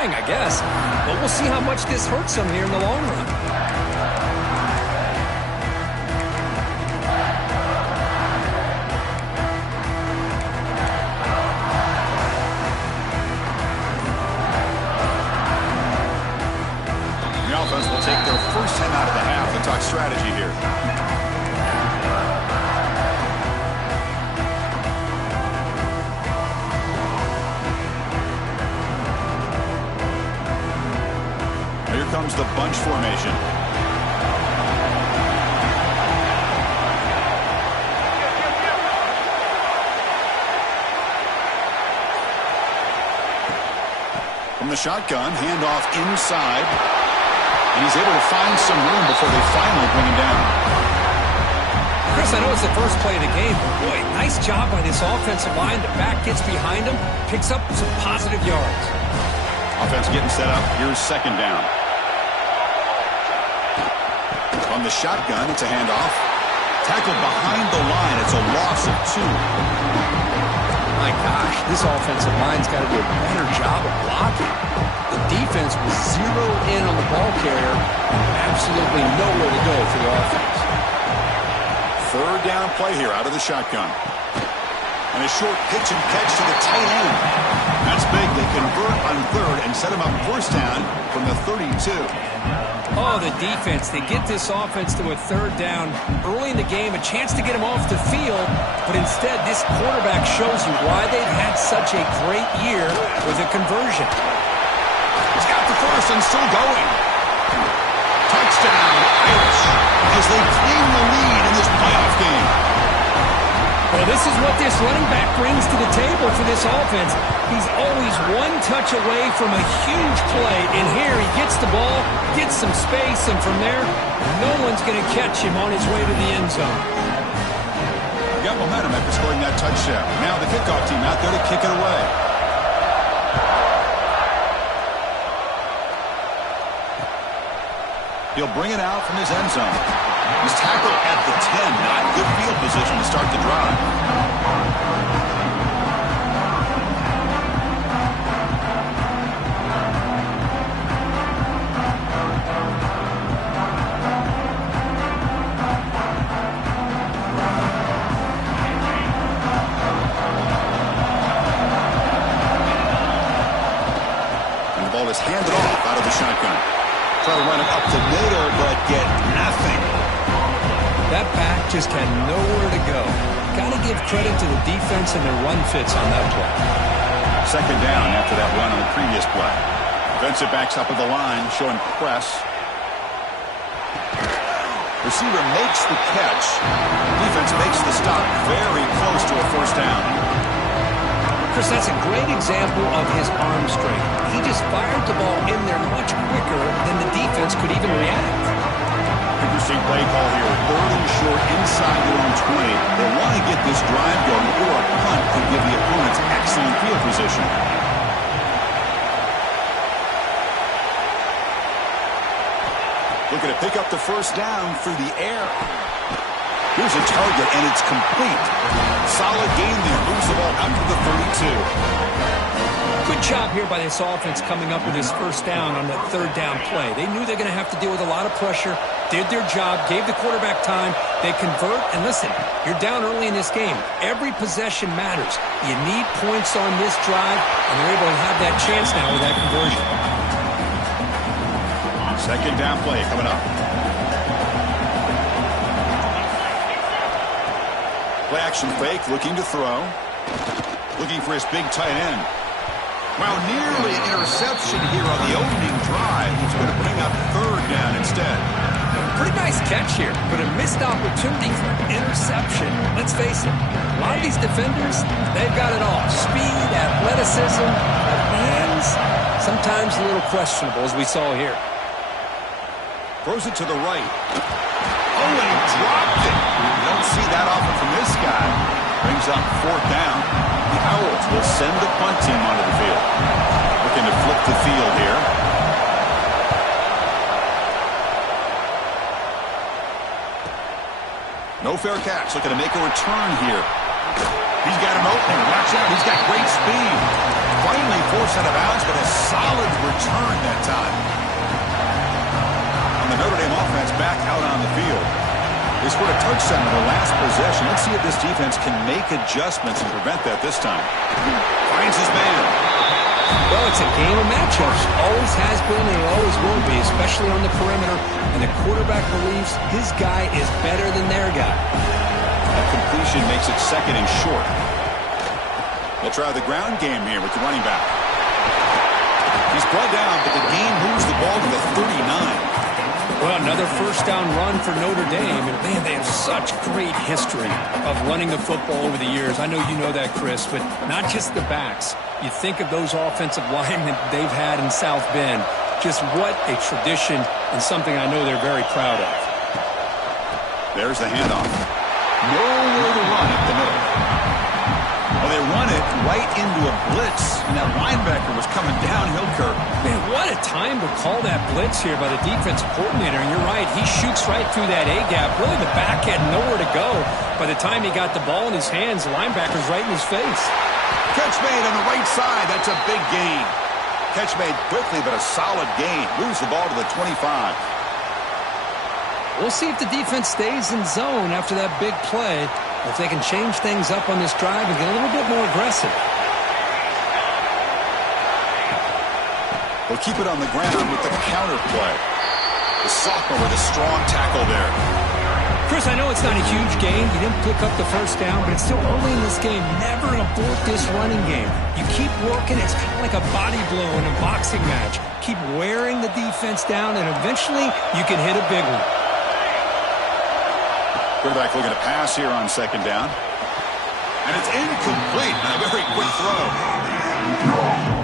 trying, I guess. But we'll see how much this hurts them here in the long run. The offense will take their first time out of the half and talk strategy here. Here comes the bunch formation. From the shotgun, handoff inside. And he's able to find some room before they finally bring him down. Chris, I know it's the first play of the game, but boy, nice job by this offensive line. The back gets behind him, picks up some positive yards. Offense getting set up. Here's second down. On the shotgun, it's a handoff. Tackled behind the line. It's a loss of 2. My gosh, this offensive line's got to do a better job of blocking. The defense was zeroed in on the ball carrier and absolutely nowhere to go for the offense. Third down play here out of the shotgun. And a short pitch and catch to the tight end. That's big. They convert on third and set him up first down from the 32. Oh, the defense. They get this offense to a third down early in the game, a chance to get him off the field, but instead this quarterback shows you why they've had such a great year with a conversion. He's got the first and still going. Touchdown, Irish, as they claim the lead in this playoff game. Well, this is what this running back brings to the table for this offense. He's always one touch away from a huge play, and here he gets the ball, gets some space, and from there, no one's going to catch him on his way to the end zone. He got momentum after scoring that touchdown. Now the kickoff team out there to kick it away. He'll bring it out from his end zone. He's tackled at the 10. Not good field position to start the drive. And the ball is handed off out of the shotgun. Try to run it up the middle, but get nothing. That back just had nowhere to go. Got to give credit to the defense and their run fits on that play. Second down after that run on the previous play. Defensive backs up at the line, showing press. Receiver makes the catch. Defense makes the stop very close to a first down. Chris, that's a great example of his arm strength. He just fired the ball in there much quicker than the defense could even react. Interesting play call here. Third and short inside their own 20. They want to get this drive going, or a punt could give the opponents excellent field position. Looking to pick up the first down through the air. Here's a target, and it's complete. Solid gain there. Moves the ball out to the 32. Good job here by this offense coming up with this first down on that third down play. They knew they're going to have to deal with a lot of pressure, did their job, gave the quarterback time. They convert, and listen, you're down early in this game. Every possession matters. You need points on this drive, and they're able to have that chance now with that conversion. Second down play coming up. Play action fake, looking to throw. Looking for his big tight end. Well, nearly an interception here on the opening drive. He's going to bring up third down instead. Pretty nice catch here, but a missed opportunity for an interception. Let's face it, a lot of these defenders, they've got it all. Speed, athleticism, hands, sometimes a little questionable, as we saw here. Throws it to the right. Oh, and he dropped it. You don't see that often from this guy. Brings up fourth down. The Owls will send the punt team onto the field. Looking to flip the field here. No fair catch. Looking to make a return here. He's got an opening. Watch out. He's got great speed. finally forced out of bounds, but a solid return that time. And the Notre Dame offense back out on the field. They scored a touchdown in the last possession. Let's see if this defense can make adjustments and prevent that this time. Finds his man. Well, it's a game of matchups. Always has been and it always will be, especially on the perimeter. And the quarterback believes his guy is better than their guy. That completion makes it second and short. They'll try the ground game here with the running back. He's brought down, but the game moves the ball to the 39. Well, another first down run for Notre Dame. And, man, they have such great history of running the football over the years. I know you know that, Chris, but not just the backs. You think of those offensive linemen they've had in South Bend. Just what a tradition and something I know they're very proud of. There's the handoff. Nowhere to run at the middle. Well, they run it right into a blitz, and that linebacker was coming downhill, Kirk. Man, what a time to call that blitz here by the defensive coordinator. And you're right, he shoots right through that A-gap. Really, the back had nowhere to go. By the time he got the ball in his hands, the linebacker's right in his face. Catch made on the right side. That's a big gain. Catch made quickly, but a solid gain. Moves the ball to the 25. We'll see if the defense stays in zone after that big play. If they can change things up on this drive and get a little bit more aggressive. They'll keep it on the ground with the counter play. The sophomore with a strong tackle there. Chris, I know it's not a huge gain. You didn't pick up the first down, but it's still early in this game. Never abort this running game. You keep working. It's kind of like a body blow in a boxing match. Keep wearing the defense down, and eventually you can hit a big one. Quarterback looking to pass here on second down. And it's incomplete. And a very quick throw.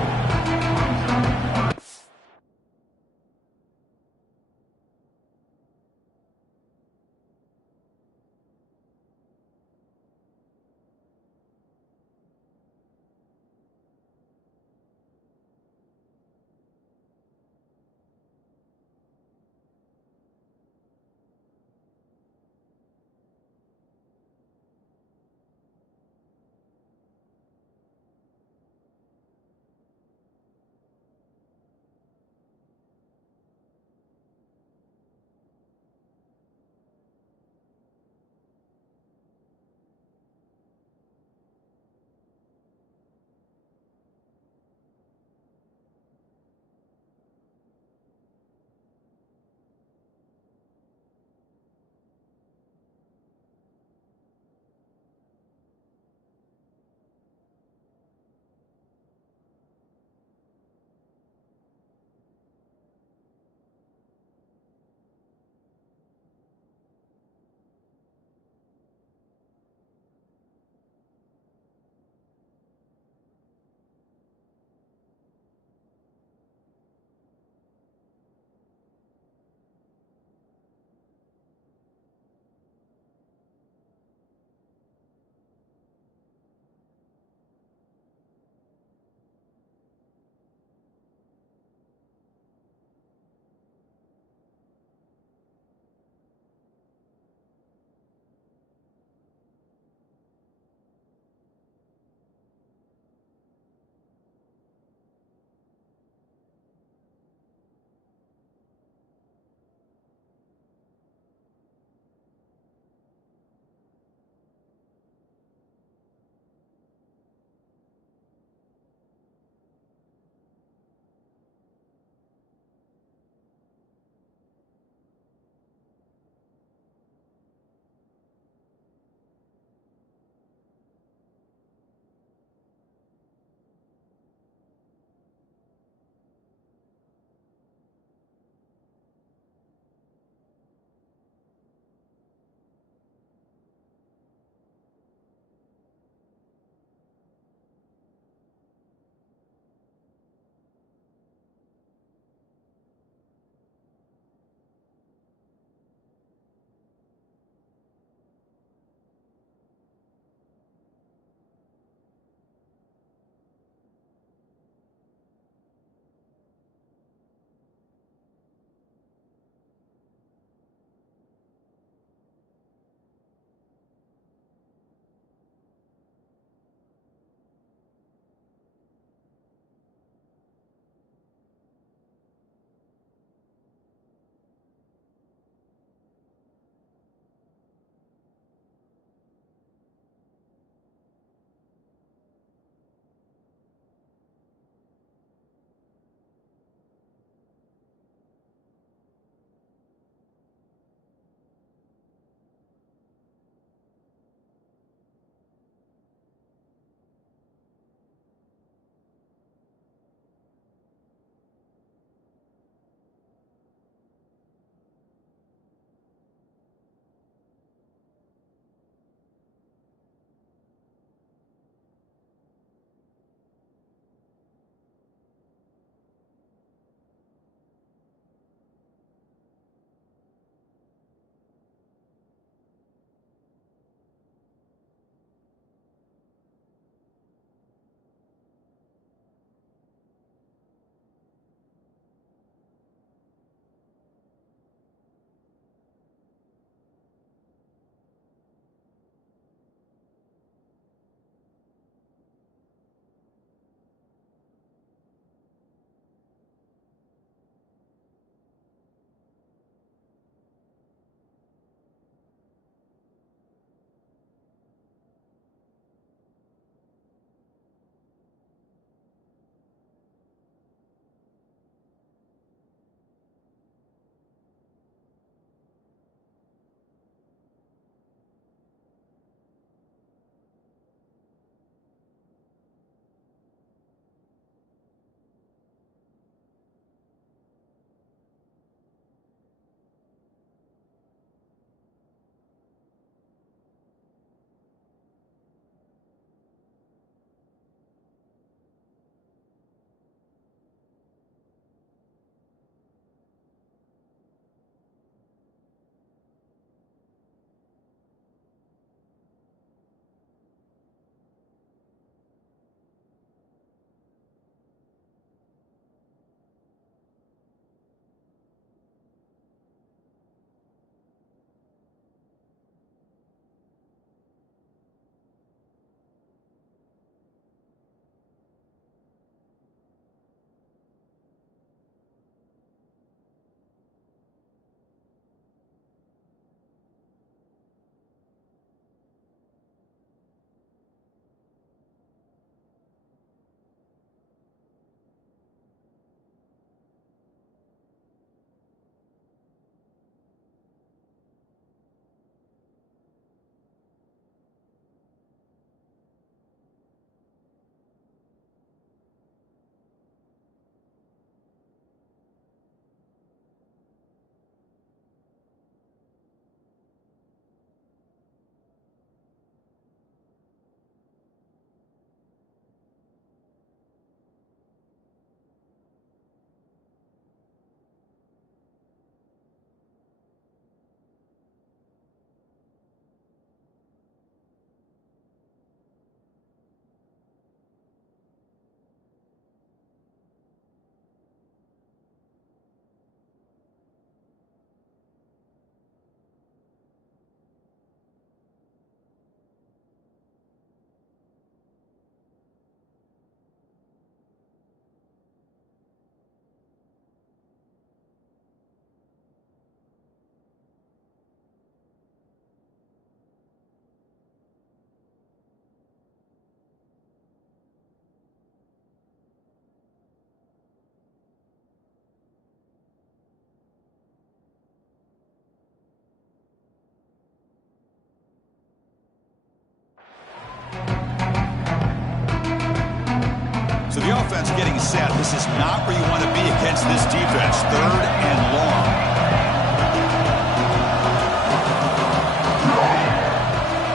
The offense getting set. This is not where you want to be against this defense. 3rd and long.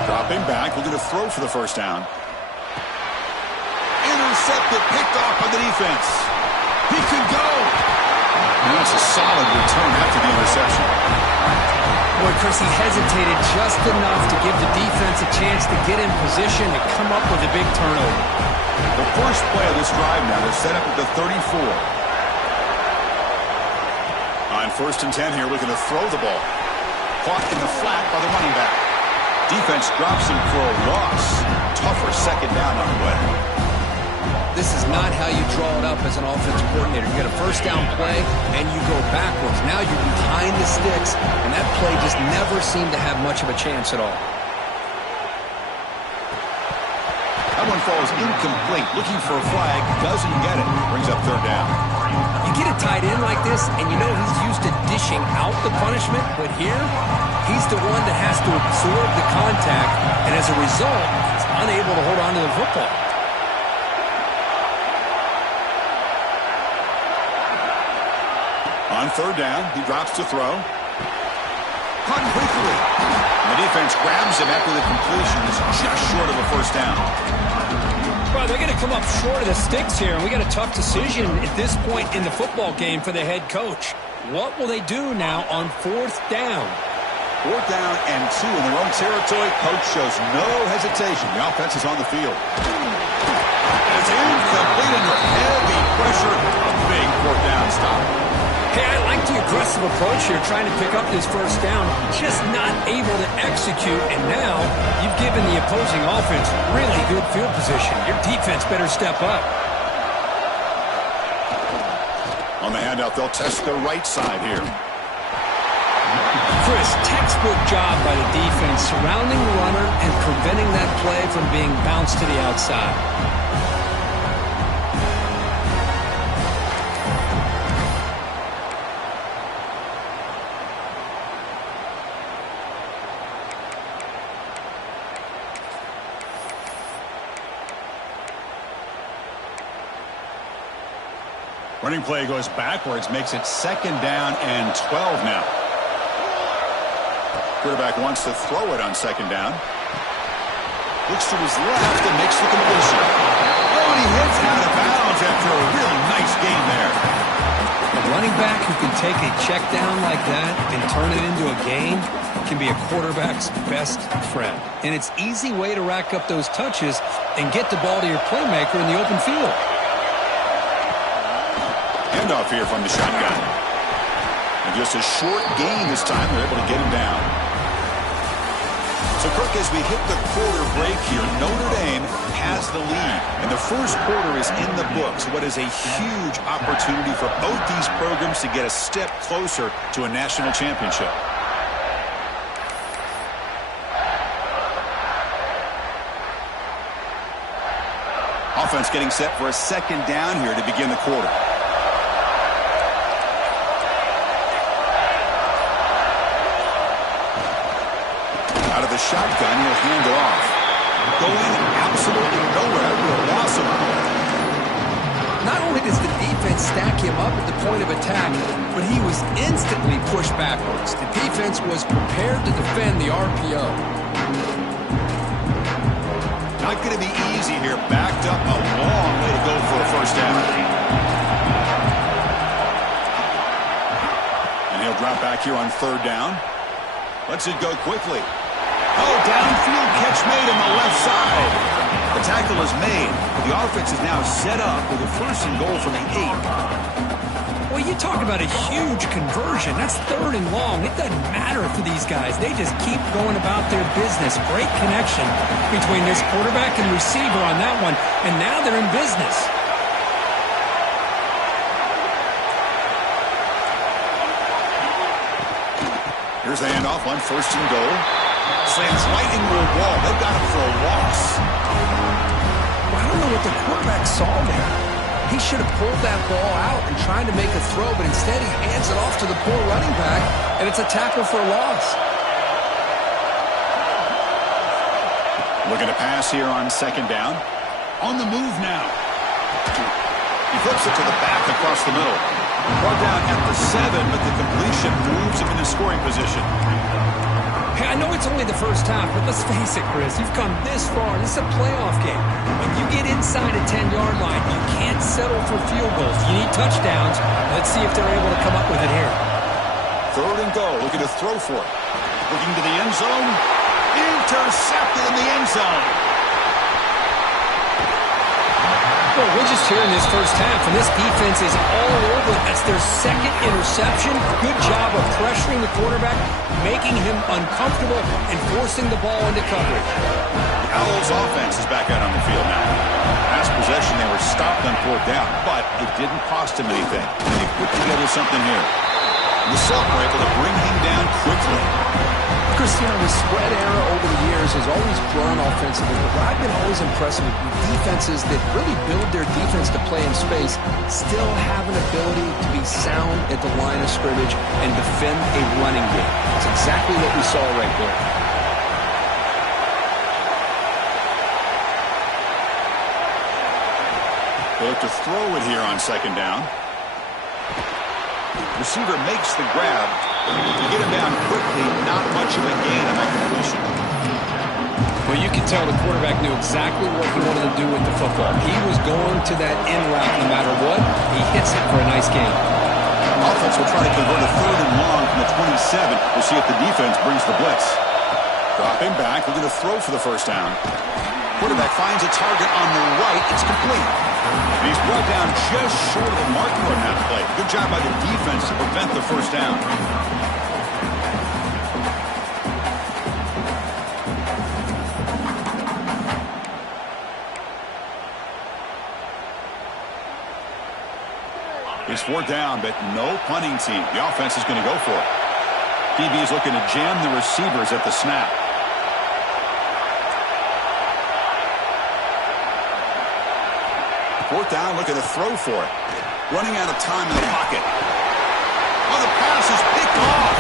Dropping back, looking to throw for the first down. Intercepted, picked off by the defense. He could go. And that's a solid return after the interception. Boy, Chris, he hesitated just enough to give the defense a chance to get in position and come up with a big turnover. The first play of this drive now, they're set up at the 34. On 1st and 10 here, looking to throw the ball. Caught in the flat by the running back. Defense drops him for a loss. Tougher second down on the way. This is not how you draw it up as an offensive coordinator. You get a first down play, and you go backwards. Now you're behind the sticks, and that play just never seemed to have much of a chance at all. That one falls incomplete. Looking for a flag, doesn't get it. Brings up 3rd down. You get a tight end like this, and you know he's used to dishing out the punishment, but here, he's the one that has to absorb the contact, and as a result, he's unable to hold on to the football. On 3rd down, he drops to throw. Caught quickly. And the defense grabs him after the completion. It's just short of a first down. Well, they're going to come up short of the sticks here, and we got a tough decision at this point in the football game for the head coach. What will they do now on 4th down? 4th down and 2 in their own territory. Coach shows no hesitation. The offense is on the field. It's incomplete under heavy pressure. A big 4th down stop. Hey, I like the aggressive approach here, trying to pick up this first down, just not able to execute, and now you've given the opposing offense really good field position. Your defense better step up. On the handout, they'll test the right side here. Chris, textbook job by the defense, surrounding the runner and preventing that play from being bounced to the outside. Running play goes backwards, makes it 2nd down and 12 now. Quarterback wants to throw it on 2nd down. Looks to his left and makes the completion. Oh, and he hits out of bounds after a real nice game there. A running back who can take a check down like that and turn it into a gain can be a quarterback's best friend. And it's an easy way to rack up those touches and get the ball to your playmaker in the open field. Handoff here from the shotgun. And just a short gain this time. They're able to get him down. So, Kirk, as we hit the quarter break here, Notre Dame has the lead. And the first quarter is in the books. What is a huge opportunity for both these programs to get a step closer to a national championship. Offense getting set for a 2nd down here to begin the quarter. Out of the shotgun, he'll hand it off. Going absolutely nowhere. We'll loss him. Not only does the defense stack him up at the point of attack, but he was instantly pushed backwards. The defense was prepared to defend the RPO. Not going to be easy here. Backed up a long way to go for a first down. And he'll drop back here on 3rd down. Lets it go quickly. Oh, downfield catch made on the left side. The tackle is made. The offense is now set up with a 1st and goal from the 8. Well, you talk about a huge conversion. That's 3rd and long. It doesn't matter for these guys. They just keep going about their business. Great connection between this quarterback and receiver on that one. And now they're in business. Here's the handoff on 1st and goal. Slams right into a wall. They've got him for a loss. Well, I don't know what the quarterback saw there. He should have pulled that ball out and tried to make a throw, but instead he hands it off to the poor running back, and it's a tackle for a loss. Looking to pass here on 2nd down. On the move now. He flips it to the back across the middle. Brought down at the 7, but the completion moves him into scoring position. Hey, I know it's only the first half, but let's face it, Chris. You've come this far. This is a playoff game. When you get inside a 10-yard line, you can't settle for field goals. You need touchdowns. Let's see if they're able to come up with it here. 3rd and goal. Looking to throw for it. Looking to the end zone. Intercepted in the end zone. Well, we're just here in this first half, and this defense is all over. That's their 2nd interception. Good job of pressuring the quarterback, making him uncomfortable, and forcing the ball into coverage. The Owls' offense is back out on the field now. Last possession, they were stopped on 4th down, but it didn't cost them anything. And they put together something here. And the Celtics were able to bring him down quickly. Cristiano, the spread era over the years has always grown offensively, but what I've been always impressed with defenses that really build their defense to play in space still have an ability to be sound at the line of scrimmage and defend a running game. That's exactly what we saw right there. They look to throw it here on 2nd down. Receiver makes the grab. You get him down quickly, not much of a gain on that completion. Well, you can tell the quarterback knew exactly what he wanted to do with the football. He was going to that in route no matter what. He hits it for a nice gain. Offense will try to convert a 3rd and long from the 27. We'll see if the defense brings the blitz. Dropping back, looking to throw for the 1st down. Quarterback finds a target on the right. It's complete. And he's brought down just short of the marker on that play. Good job by the defense to prevent the 1st down. It's 4th down, but no punting team. The offense is going to go for it. DB is looking to jam the receivers at the snap. 4th down, looking to throw for it. Running out of time in the pocket. Oh, the pass is picked off.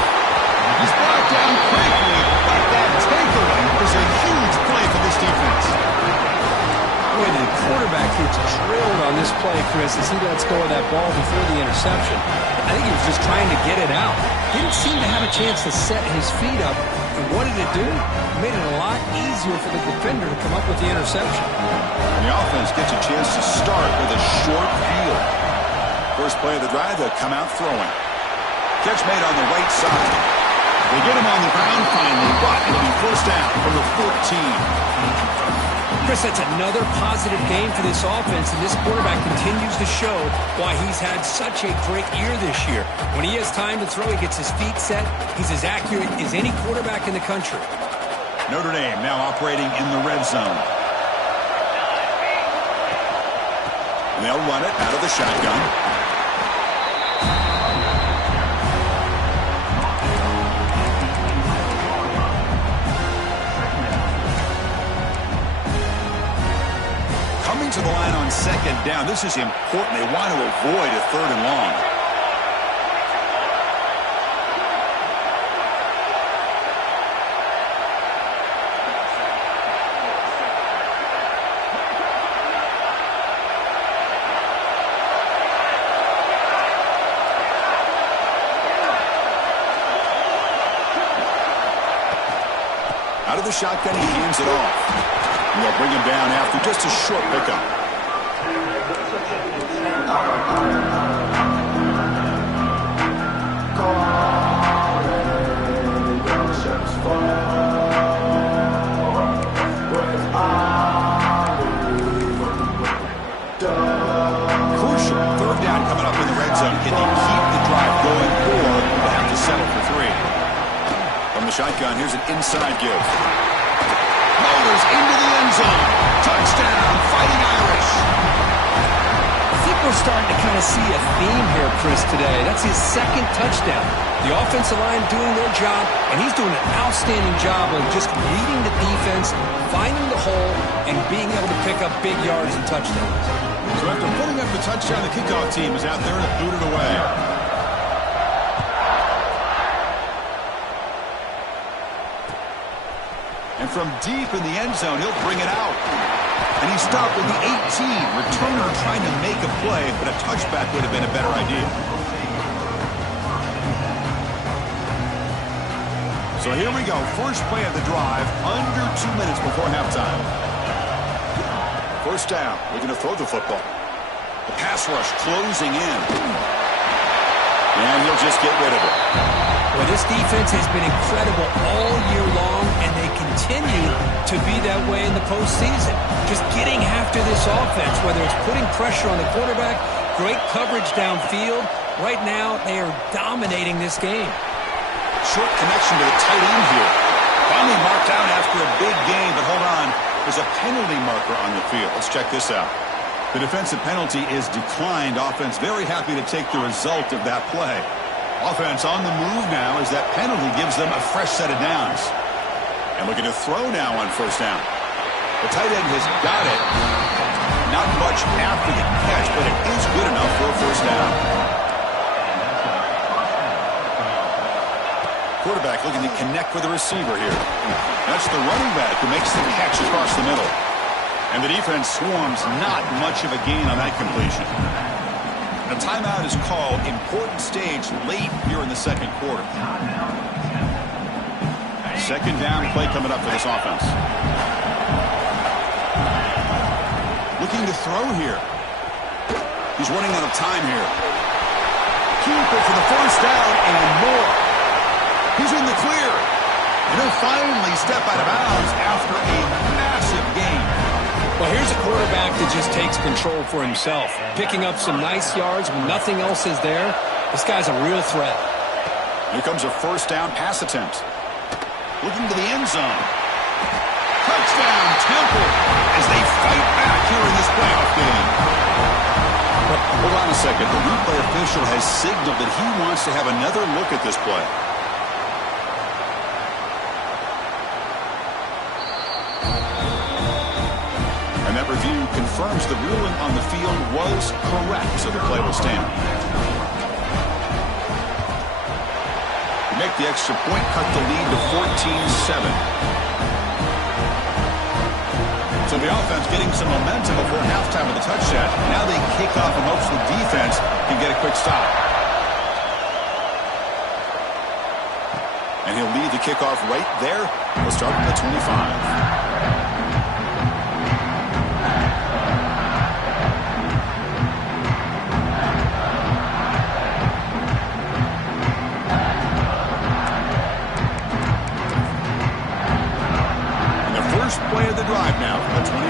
He's brought down quickly, but that takeaway was a huge play for this defense. Boy, the quarterback gets drilled on this play, Chris, as he lets go of that ball before the interception. I think he was just trying to get it out. Didn't seem to have a chance to set his feet up. And what did it do? It made it a lot easier for the defender to come up with the interception. And the offense gets a chance to start with a short field. First play of the drive, they'll come out throwing. Catch made on the right side. They get him on the ground finally, but it'll be 1st down from the 14. Chris, that's another positive game for this offense, and this quarterback continues to show why he's had such a great year this year. When he has time to throw, he gets his feet set. He's as accurate as any quarterback in the country. Notre Dame now operating in the red zone. And they'll run it out of the shotgun. To the line on 2nd down. This is important. They want to avoid a 3rd and long. Out of the shotgun, he hands it off. And they'll bring him down after just a short pickup. Crucial 3rd down coming up in the red zone. Can they keep the drive going, or they have to settle for 3? From the shotgun, here's an inside give. Motors into the end zone. Touchdown, Fighting Irish. I think we're starting to kind of see a theme here, Chris, today. That's his 2nd touchdown. The offensive line doing their job, and he's doing an outstanding job of just reading the defense, finding the hole, and being able to pick up big yards and touchdowns. So after putting up the touchdown, the kickoff team is out there to boot it away. And from deep in the end zone, he'll bring it out. And he stopped with the 18. Returner trying to make a play, but a touchback would have been a better idea. So here we go. First play of the drive, under 2 minutes before halftime. First down. We're going to throw the football. The pass rush closing in. And he'll just get rid of it. Well, this defense has been incredible all year long, and they continue to be that way in the postseason. Just getting after this offense, whether it's putting pressure on the quarterback, great coverage downfield. Right now, they are dominating this game. Short connection to the tight end here. Finally marked out after a big game, but hold on. There's a penalty marker on the field. Let's check this out. The defensive penalty is declined. Offense very happy to take the result of that play. Offense on the move now as that penalty gives them a fresh set of downs. And looking to throw now on first down. The tight end has got it. Not much after the catch, but it is good enough for a first down. Quarterback looking to connect with the receiver here. That's the running back who makes the catch across the middle. And the defense swarms, not much of a gain on that completion. A timeout is called. Important stage late here in the second quarter. Second down play coming up for this offense. Looking to throw here. He's running out of time here. Keeper for the first down and more. He's in the clear. And he'll finally step out of bounds after a massive gain. Well, here's a quarterback that just takes control for himself. Picking up some nice yards when nothing else is there. This guy's a real threat. Here comes a first down pass attempt. Looking to the end zone. Touchdown, Temple, as they fight back here in this playoff game. But hold on a second. The replay official has signaled that he wants to have another look at this play. And that review confirms the ruling on the field was correct, so the play will stand. To make the extra point, cut the lead to 14-7. So the offense getting some momentum before halftime with a touchdown. Now they kick off in hopes the defense can get a quick stop. And he'll lead the kickoff right there. We'll start at the 25. Play of the drive now from the 25.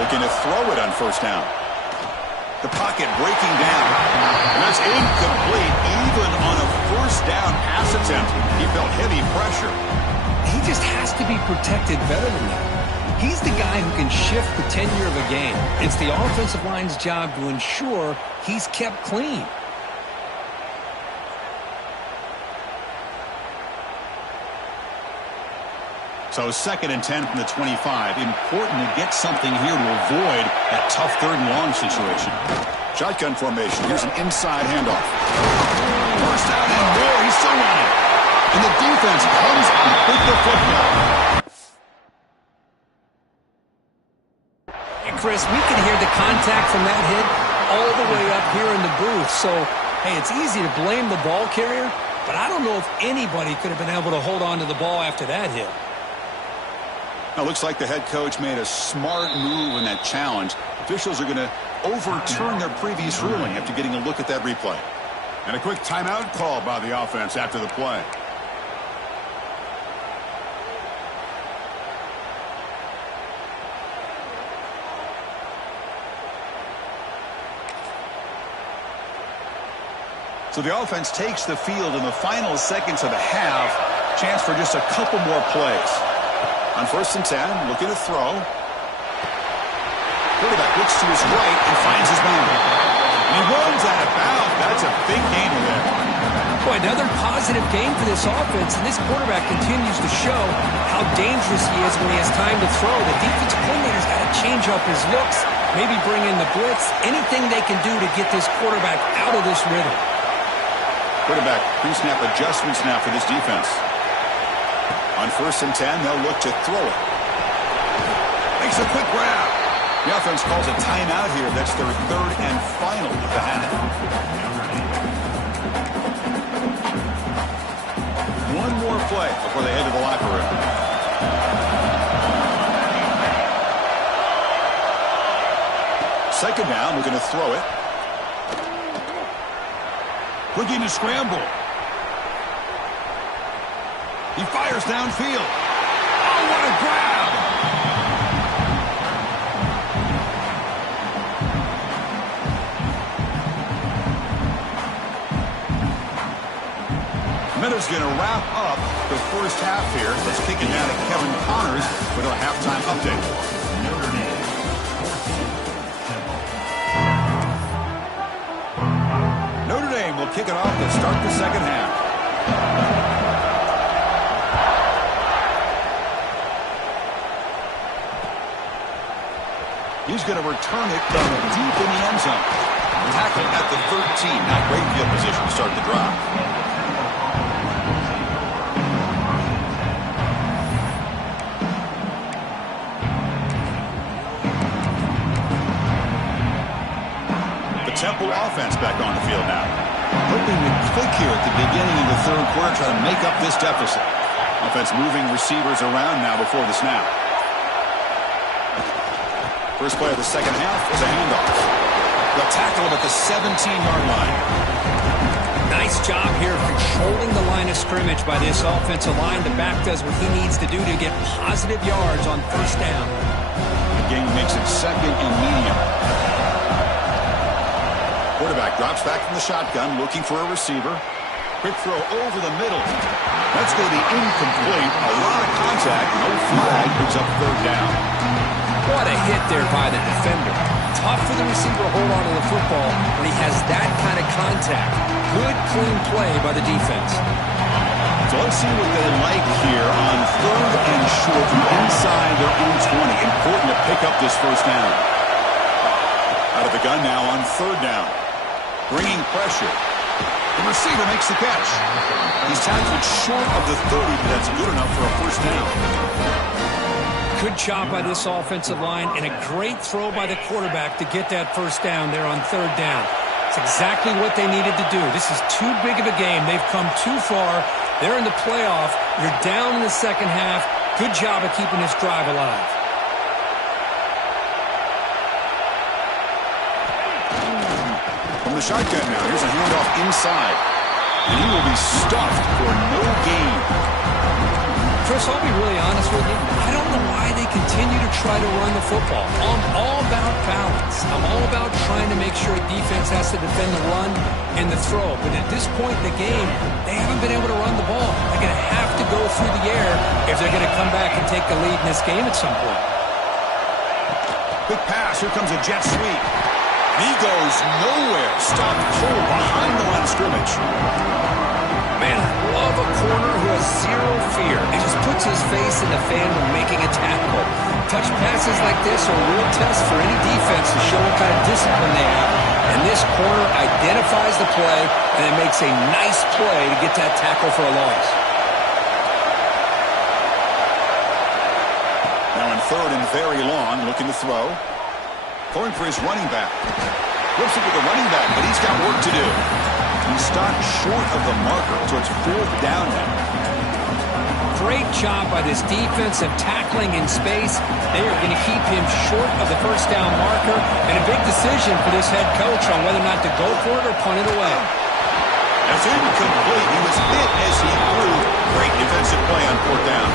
Looking to throw it on first down. The pocket breaking down. And that's incomplete. Even on a first down pass attempt, he felt heavy pressure. He just has to be protected better than that. He's the guy who can shift the tenure of a game. It's the offensive line's job to ensure he's kept clean. So 2nd and 10 from the 25. Important to get something here to avoid that tough 3rd and long situation. Shotgun formation. Here's an inside handoff. First down and more. He's still on it. And the defense comes up with the football. Hey, Chris, we can hear the contact from that hit all the way up here in the booth. So, hey, it's easy to blame the ball carrier, but I don't know if anybody could have been able to hold on to the ball after that hit. Now, looks like the head coach made a smart move in that challenge. Officials are going to overturn their previous ruling after getting a look at that replay. And a quick timeout call by the offense after the play. So the offense takes the field in the final seconds of the half. Chance for just a couple more plays. On 1st and 10, looking to throw. Quarterback looks to his right and finds his man. And he runs out of bounds. That's a big gain there. Boy, another positive game for this offense, and this quarterback continues to show how dangerous he is when he has time to throw. The defensive coordinator's got to change up his looks, maybe bring in the blitz, anything they can do to get this quarterback out of this rhythm. Quarterback pre-snap adjustments now for this defense. On 1st and 10, they'll look to throw it. Makes a quick grab. The offense calls a timeout here. That's their 3rd and final of the half. One more play before they head to the locker room. Second down, we're going to throw it. Looking to scramble. He fires downfield. Oh, what a grab! Minute's going to wrap up the first half here. Let's kick it down to Kevin Connors with our halftime update. Notre Dame. Notre Dame will kick it off to start the second half. He's going to return it from deep in the end zone. Tackle at the 13. Not great field position to start the drive. The Temple offense back on the field now. Hoping to click here at the beginning of the third quarter, try to make up this deficit. Offense moving receivers around now before the snap. First play of the second half is a handoff. They'll tackle him at the 17-yard line. Nice job here controlling the line of scrimmage by this offensive line. The back does what he needs to do to get positive yards on first down. The game makes it 2nd and medium. Quarterback drops back from the shotgun, looking for a receiver. Quick throw over the middle. That's going to be incomplete. A lot of contact. No flag. Brings up 3rd down. What a hit there by the defender. Tough for the receiver to hold on to the football when he has that kind of contact. Good, clean play by the defense. So let's see what they like here on 3rd and short from inside their own 20. Important to pick up this first down. Out of the gun now on 3rd down. Bringing pressure. The receiver makes the catch. He's tackled short of the 30, but that's good enough for a first down. Good job by this offensive line and a great throw by the quarterback to get that first down there on 3rd down. It's exactly what they needed to do. This is too big of a game. They've come too far. They're in the playoff. You're down in the second half. Good job of keeping this drive alive. From the shotgun now, here's a handoff inside. And he will be stuffed for no gain. Chris, I'll be really honest with you. I don't know why they continue to try to run the football. I'm all about balance. I'm all about trying to make sure a defense has to defend the run and the throw. But at this point in the game, they haven't been able to run the ball. They're going to have to go through the air if they're going to come back and take the lead in this game at some point. Quick pass. Here comes a jet sweep. He goes nowhere. Stopped cold behind the line of scrimmage. Man, I love a corner who has zero fear. He just puts his face in the fan when making a tackle. Touch passes like this are a real test for any defense to show what kind of discipline they have. And this corner identifies the play, and it makes a nice play to get that tackle for a loss. Now in 3rd and very long, looking to throw. Going for his running back. Flips it to the running back, but he's got work to do. He stopped short of the marker, so it's 4th down now. Great job by this defense of tackling in space. They are going to keep him short of the first down marker, and a big decision for this head coach on whether or not to go for it or punt it away. That's incomplete. He was hit as he threw. Great defensive play on 4th down.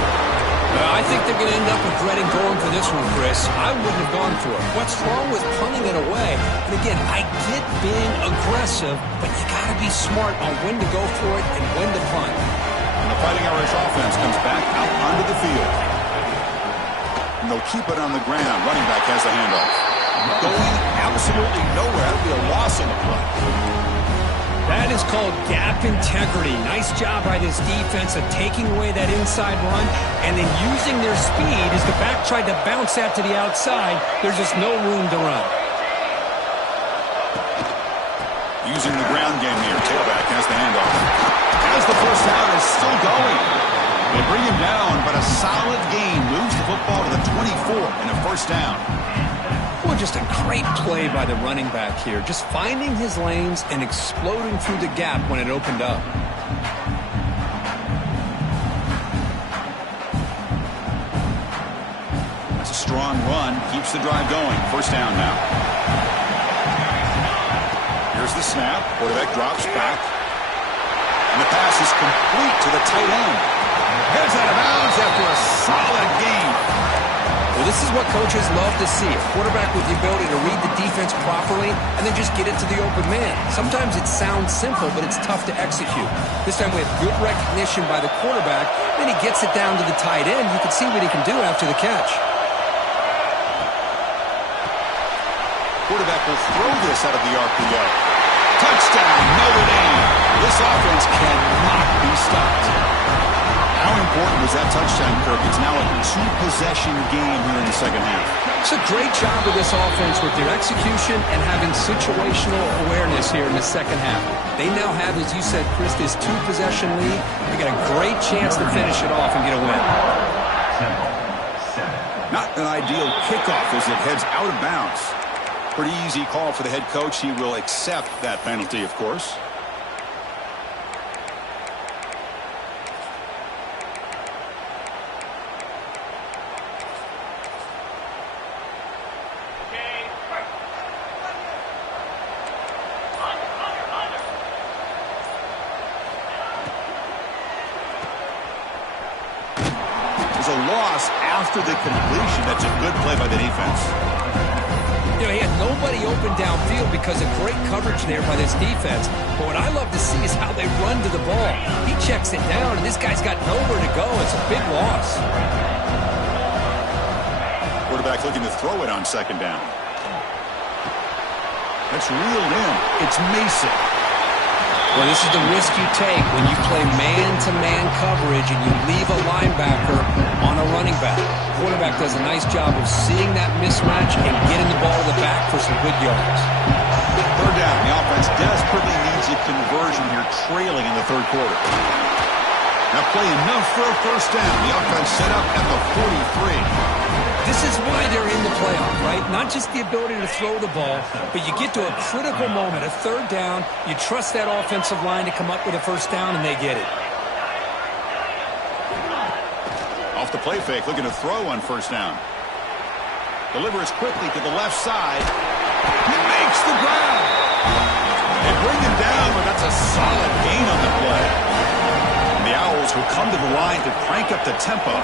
I think they're going to end up regretting going for this one, Chris. I wouldn't have gone for it. What's wrong with punting it away? And again, I get being aggressive, but you got to be smart on when to go for it and when to punt. And the Fighting Irish offense comes back out onto the field. And they'll keep it on the ground. Running back has the handoff. Going absolutely nowhere. That'll be a loss on the play. That is called gap integrity. Nice job by this defense of taking away that inside run and then using their speed as the back tried to bounce that to the outside. There's just no room to run. Using the ground game here. Tailback has the handoff. As the first down is still going. They bring him down, but a solid gain moves the football to the 24 and a first down. Well, just a great play by the running back here. Just finding his lanes and exploding through the gap when it opened up. That's a strong run. Keeps the drive going. First down now. Here's the snap. Quarterback drops back. And the pass is complete to the tight end. Heads out of bounds after a solid gain. Well, this is what coaches love to see. A quarterback with the ability to read the defense properly and then just get it to the open man. Sometimes it sounds simple, but it's tough to execute. This time we have good recognition by the quarterback. Then he gets it down to the tight end. You can see what he can do after the catch. Quarterback will throw this out of the RPO. Touchdown, Notre Dame. This offense cannot be stopped. How important was that touchdown, Kirk? It's now a two-possession game here in the second half. It's a great job with this offense with their execution and having situational awareness here in the second half. They now have, as you said, Chris, this two-possession lead. They got a great chance to finish it off and get a win. Not an ideal kickoff as it heads out of bounds. Pretty easy call for the head coach. He will accept that penalty, of course. A loss after the completion. That's a good play by the defense. You know, he had nobody open downfield because of great coverage there by this defense. But what I love to see is how they run to the ball. He checks it down, and this guy's got nowhere to go. It's a big loss. Quarterback looking to throw it on second down. That's reeled in. It's Mason. Well, this is the risk you take when you play man-to-man coverage and you leave a linebacker on a running back. Quarterback does a nice job of seeing that mismatch and getting the ball to the back for some good yards. Third down. The offense desperately needs a conversion here, trailing in the third quarter. Now play enough for a first down. The offense set up at the 43. This is why they're in the playoff, right? Not just the ability to throw the ball, but you get to a critical moment, a third down, you trust that offensive line to come up with a first down, and they get it. Off the play fake, looking to throw on first down. Delivers quickly to the left side. He makes the grab. They bring him down, but that's a solid gain on the play. And the Owls will come to the line to crank up the tempo.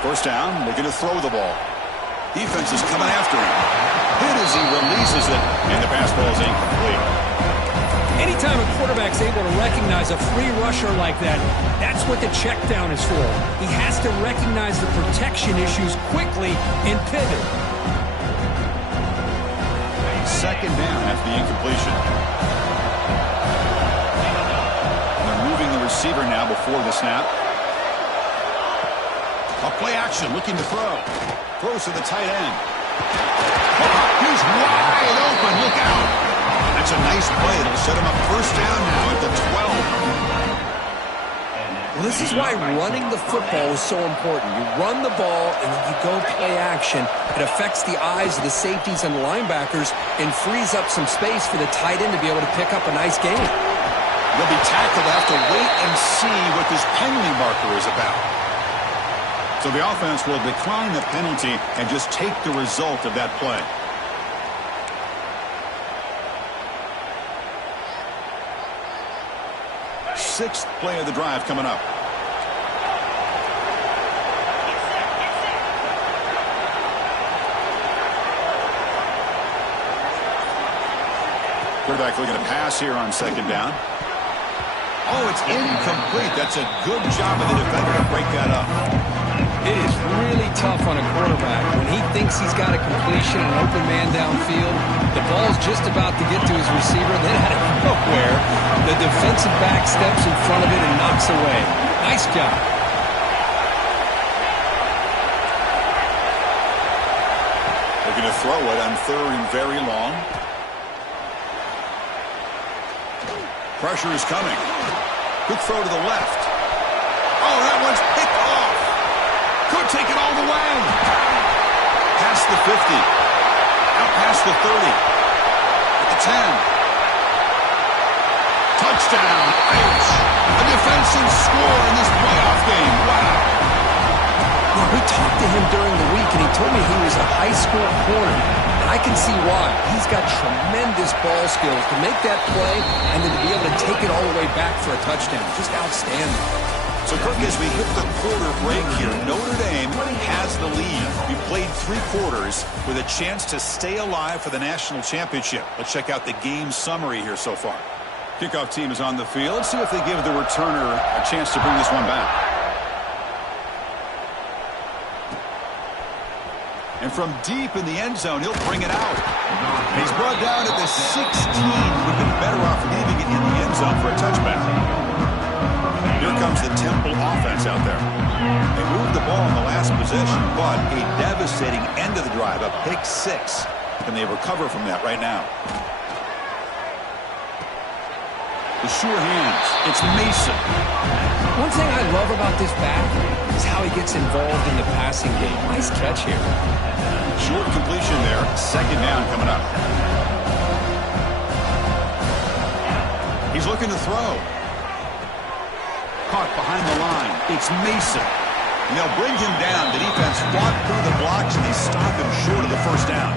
First down, looking to throw the ball. Defense is coming after him. Hit as he releases it, and the pass ball is incomplete. Anytime a quarterback's able to recognize a free rusher like that, that's what the check down is for. He has to recognize the protection issues quickly and pivot. Second down after the incompletion. And they're moving the receiver now before the snap. A play action, looking to throw. Throws to the tight end. He's wide open. Look out. That's a nice play. It'll set him up first down now at the 12. Well, this is why running the football is so important. You run the ball and then you go play action. It affects the eyes of the safeties and the linebackers and frees up some space for the tight end to be able to pick up a nice gain. They'll be tackled. They'll have to wait and see what this penalty marker is about. So the offense will decline the penalty and just take the result of that play. Sixth play of the drive coming up. Quarterback looking to pass here on second down. Oh, it's incomplete. That's a good job of the defender to break that up. It is really tough on a quarterback when he thinks he's got a completion, an open man downfield. The ball's just about to get to his receiver, then out of nowhere, the defensive back steps in front of it and knocks away. Nice job. Looking to throw it on third and very long. Pressure is coming. Good throw to the left. Oh, that one's picked off. Could take it all the way. Past the 50. Out past the 30. At the 10. Touchdown. Ouch. A defensive score in this playoff game. Wow. Yeah, we talked to him during the week, and he told me he was a high school corner. And I can see why. He's got tremendous ball skills to make that play and then to be able to take it all the way back for a touchdown. Just outstanding. So, Kirk, as we hit the quarter break here, Notre Dame has the lead. We played 3 quarters with a chance to stay alive for the national championship. Let's check out the game summary here so far. Kickoff team is on the field. Let's see if they give the returner a chance to bring this one back. And from deep in the end zone, he'll bring it out. And he's brought down at the 16. Would have been better off leaving it in the end zone for a touchback. Here comes the Temple offense out there. They moved the ball in the last possession, but a devastating end of the drive, a pick 6. Can they recover from that right now? The sure hands. It's Mason. One thing I love about this back is how he gets involved in the passing game. Nice catch here. Short completion there. Second down coming up. He's looking to throw. Caught behind the line. It's Mason. And they'll bring him down. The defense fought through the blocks, and they stop him short of the first down.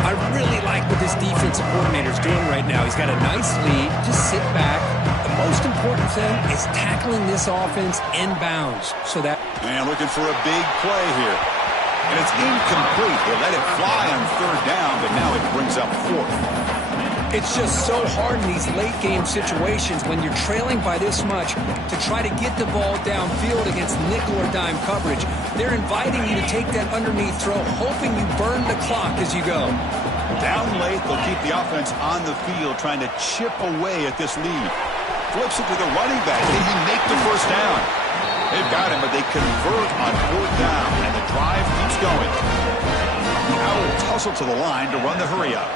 I really like what this defensive coordinator is doing right now. He's got a nice lead. Just sit back. The most important thing is tackling this offense inbounds. So that... Man, looking for a big play here. And it's incomplete. They let it fly on third down, but now it brings up 4th. It's just so hard in these late-game situations when you're trailing by this much to try to get the ball downfield against nickel or dime coverage. They're inviting you to take that underneath throw, hoping you burn the clock as you go. Down late, they'll keep the offense on the field, trying to chip away at this lead. Flips it to the running back. Can he make the first down? They've got him, but they convert on 4th down, and the drive keeps going. The Owls hustle to the line to run the hurry-up.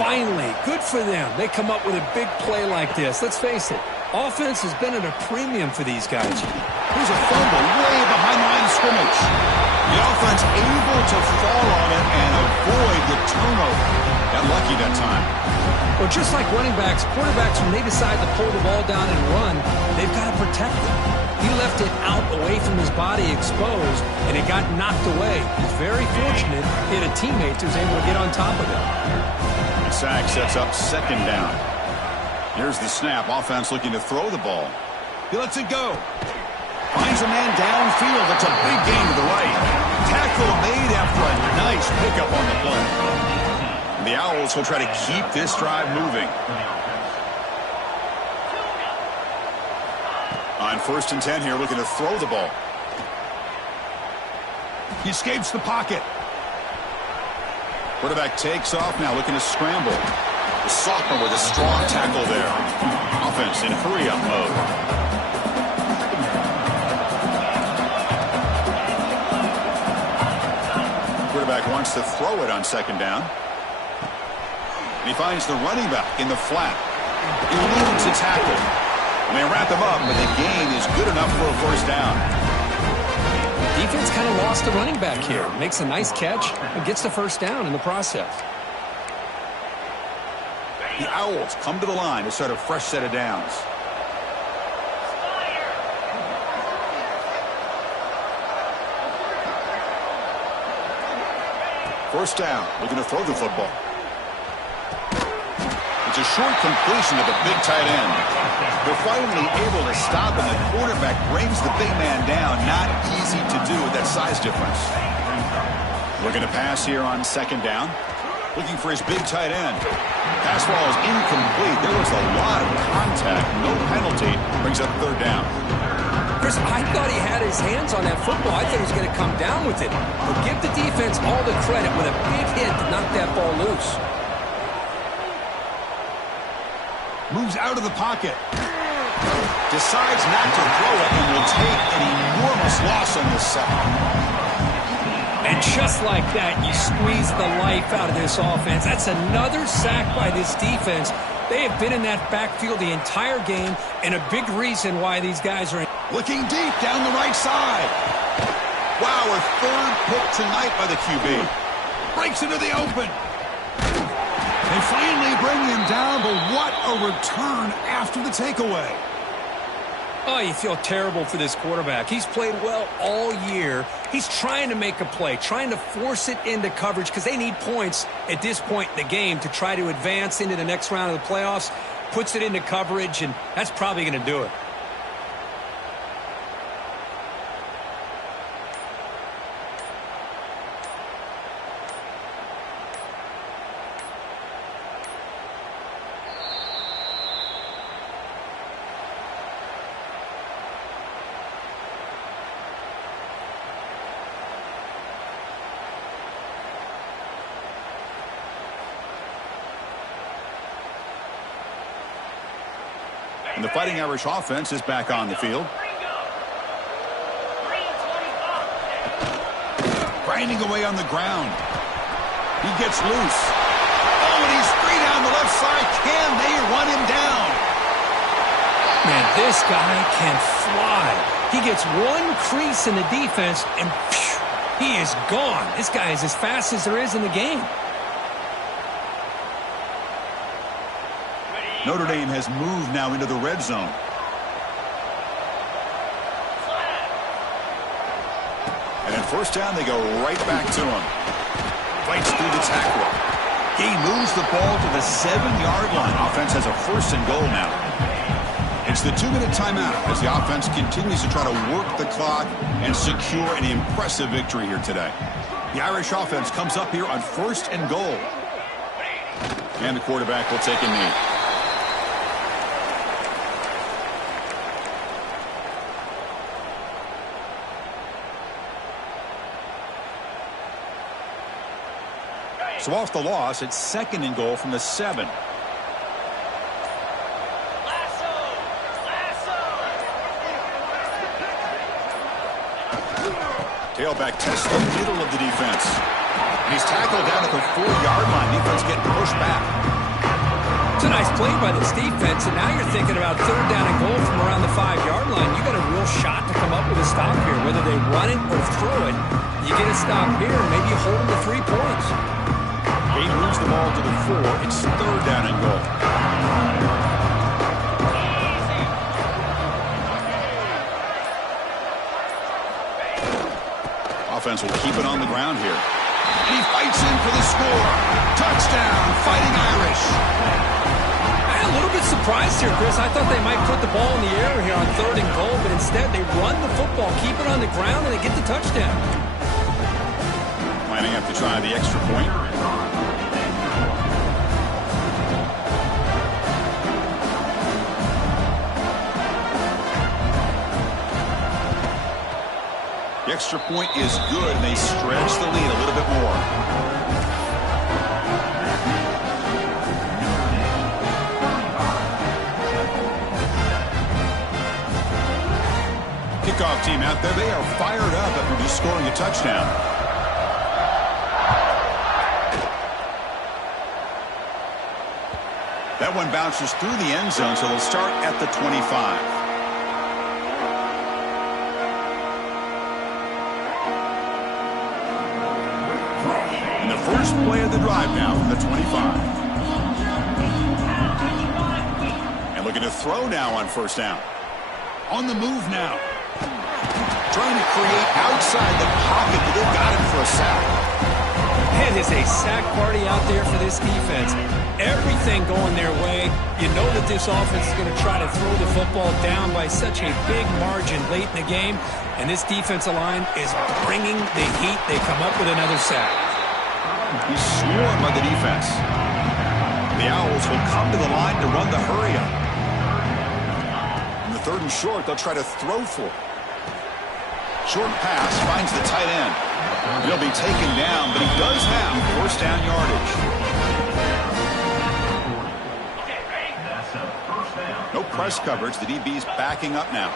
Finally, good for them. They come up with a big play like this. Let's face it, offense has been at a premium for these guys. Here's a fumble way behind the line of scrimmage. The offense able to fall on it and avoid the turnover. Got lucky that time. Well, just like running backs, quarterbacks, when they decide to pull the ball down and run, they've got to protect it. He left it out away from his body exposed, and it got knocked away. He's very fortunate he had a teammate who was able to get on top of it. Sack sets up second down. Here's the snap. Offense looking to throw the ball. He lets it go. Finds a man downfield. That's a big gain to the right. Tackle made after a nice pickup on the play. The Owls will try to keep this drive moving. On 1st and 10 here, looking to throw the ball. He escapes the pocket. Quarterback takes off now, looking to scramble. The sophomore with a strong tackle there. Offense in hurry-up mode. Quarterback wants to throw it on second down. And he finds the running back in the flat. Eludes a tackle. And they wrap him up, but the gain is good enough for a first down. Defense kind of lost the running back here. Makes a nice catch and gets the first down in the process. The Owls come to the line to start a fresh set of downs. First down, looking to throw the football. It's a short completion to the big tight end. They're finally able to stop him. The quarterback brings the big man down. Not easy to do with that size difference. Looking to pass here on second down. Looking for his big tight end. Pass ball is incomplete. There was a lot of contact. No penalty. Brings up third down. Chris, I thought he had his hands on that football. I thought he was going to come down with it. But give the defense all the credit with a big hit to knock that ball loose. Moves out of the pocket. Decides not to throw it and will take an enormous loss on this second. And just like that, you squeeze the life out of this offense. That's another sack by this defense. They have been in that backfield the entire game, and a big reason why these guys are in. Looking deep down the right side. Wow, a third pick tonight by the QB. Breaks into the open. They finally bring him down, but what a return after the takeaway. Oh, you feel terrible for this quarterback. He's played well all year. He's trying to make a play, trying to force it into coverage because they need points at this point in the game to try to advance into the next round of the playoffs. Puts it into coverage, and that's probably going to do it. And the Fighting Irish offense is back on the field. Grinding away on the ground. He gets loose. Oh, and he's free down the left side. Can they run him down? Man, this guy can fly. He gets one crease in the defense, and phew, he is gone. This guy is as fast as there is in the game. Notre Dame has moved now into the red zone. And at first down, they go right back to him. Fights through the tackle. He moves the ball to the 7-yard line. Offense has a 1st and goal now. It's the 2-minute timeout as the offense continues to try to work the clock and secure an impressive victory here today. The Irish offense comes up here on 1st and goal. And the quarterback will take a knee. So off the loss, it's 2nd and goal from the 7. Tailback tests the middle of the defense. And he's tackled down at the 4-yard line. Defense getting pushed back. It's a nice play by this defense, and now you're thinking about 3rd down and goal from around the 5-yard line. You got a real shot to come up with a stop here. Whether they run it or throw it, you get a stop here, maybe you hold them to 3 points. He moves the ball to the 4. It's 3rd down and goal. Offense will keep it on the ground here. And he fights in for the score. Touchdown, Fighting Irish. I'm a little bit surprised here, Chris. I thought they might put the ball in the air here on 3rd and goal, but instead they run the football, keep it on the ground, and they get the touchdown. Lining up to try the extra point. The extra point is good, and they stretch the lead a little bit more. Kickoff team out there, they are fired up after just scoring a touchdown. That one bounces through the end zone, so they'll start at the 25. First play of the drive now from the 25. And looking to throw now on 1st down. On the move now. Trying to create outside the pocket, but they've got him for a sack. It is a sack party out there for this defense. Everything going their way. You know that this offense is going to try to throw the football down by such a big margin late in the game. And this defensive line is bringing the heat. They come up with another sack. He's swarmed by the defense. The Owls will come to the line to run the hurry-up. In the 3rd and short, they'll try to throw for it. Short pass finds the tight end. He'll be taken down, but he does have 1st down yardage. No press coverage. The DB's backing up now.